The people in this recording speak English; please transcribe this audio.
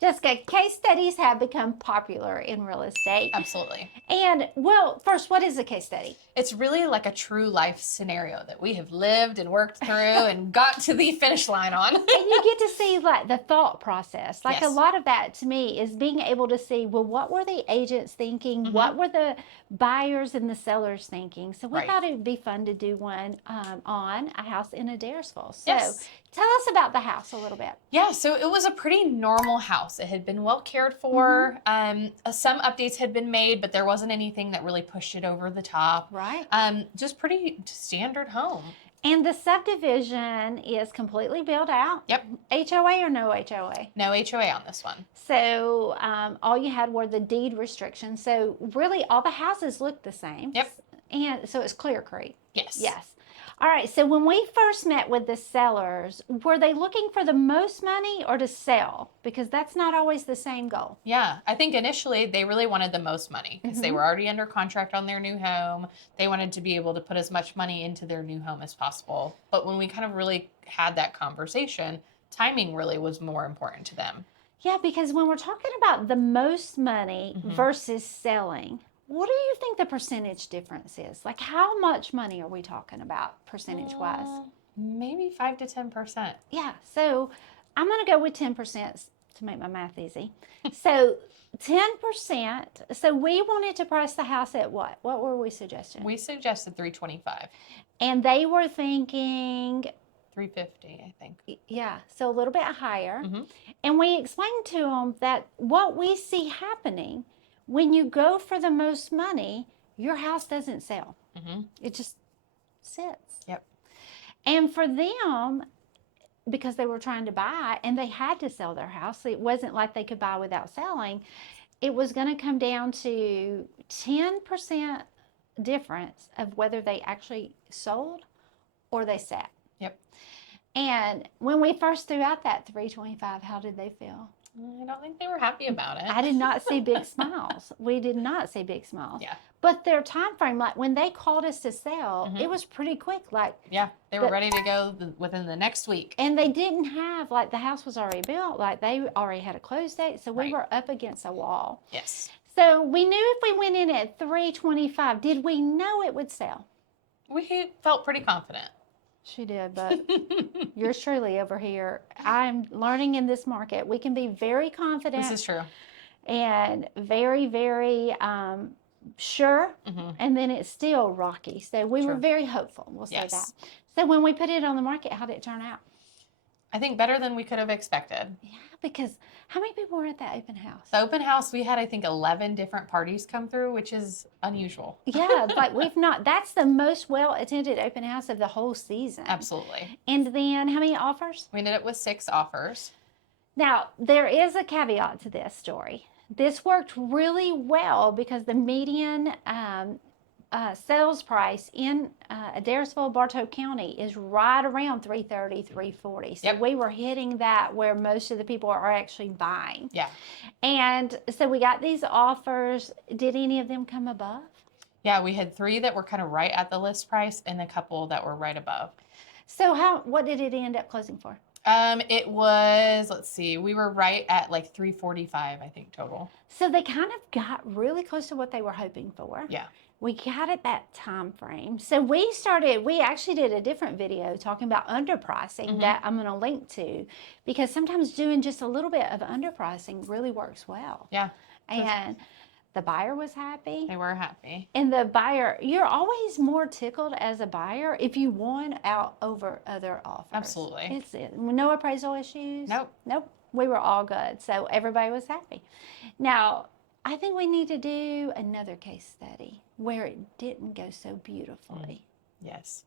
Jessica, case studies have become popular in real estate. Absolutely. And, well, first, what is a case study? It's really like a true life scenario that we have lived and worked through and got to the finish line on. And you get to see like the thought process. Like Yes. a lot of that to me is being able to see, well, what were the agents thinking? Mhm. What were the buyers and the sellers thinking? So we Right. thought it would be fun to do one on a house in Adairsville. So Yes. tell us about the house a little bit. Yeah, so it was a pretty normal house. It had been well cared for. Some updates had been made, but there wasn't anything that really pushed it over the top. Right. Just pretty standard home. And the subdivision is completely built out. Yep. HOA or no HOA? No HOA on this one. So all you had were the deed restrictions. So really all the houses looked the same. Yep. And so it's Clear Creek. Yes. Yes. All right. So when we first met with the sellers, were they looking for the most money or to sell? Because that's not always the same goal. Yeah, I think initially they really wanted the most money because they were already under contract on their new home. They wanted to be able to put as much money into their new home as possible. But when we kind of really had that conversation, timing really was more important to them. Yeah, because when we're talking about the most money versus selling, what do you think the percentage difference is? Like how much money are we talking about percentage-wise? Maybe 5 to 10%. Yeah, so I'm going to go with 10% to make my math easy. So 10%, so we wanted to price the house at what? What were we suggesting? We suggested 325, And they were thinking, 350, I think. yeah, so a little bit higher. And we explained to them that what we see happening when you go for the most money, your house doesn't sell. It just sits. Yep. And for them, because they were trying to buy and they had to sell their house, it wasn't like they could buy without selling. It was going to come down to 10% difference of whether they actually sold or they sat. Yep. And when we first threw out that 325, how did they feel? I don't think they were happy about it. I did not see big smiles. We did not see big smiles. Yeah. But their time frame, like when they called us to sell, it was pretty quick. Like yeah, they were ready to go within the next week. And they didn't have, like the house was already built, like they already had a close date. So we were up against a wall. Yes. So we knew if we went in at 325, did we know it would sell? We felt pretty confident. She did, but yours truly over here, I'm learning in this market, we can be very confident. This is true. And very, very sure. And then it's still rocky. So we were very hopeful, we'll say that. So when we put it on the market, how did it turn out? I think better than we could have expected. Yeah, because how many people were at that open house? The open house, we had, I think, 11 different parties come through, which is unusual. Yeah, like that's the most well-attended open house of the whole season. Absolutely. And then how many offers? We ended up with 6 offers. Now, there is a caveat to this story. This worked really well because the median sales price in Adairsville, Bartow County is right around $330,000, $340,000. So we were hitting that where most of the people are actually buying. Yeah. And so we got these offers. Did any of them come above? Yeah, we had 3 that were kind of right at the list price and a couple that were right above. So what did it end up closing for? It was, let's see, we were right at like 345, I think, total. So they kind of got really close to what they were hoping for. Yeah. We got at that time frame. So we actually did a different video talking about underpricing that I'm going to link to, because sometimes doing just a little bit of underpricing really works well. Yeah. And the buyer was happy. They were happy. And the buyer, you're always more tickled as a buyer if you won out over other offers. Absolutely. No appraisal issues. Nope. We were all good. So everybody was happy. Now, I think we need to do another case study where it didn't go so beautifully. Yes.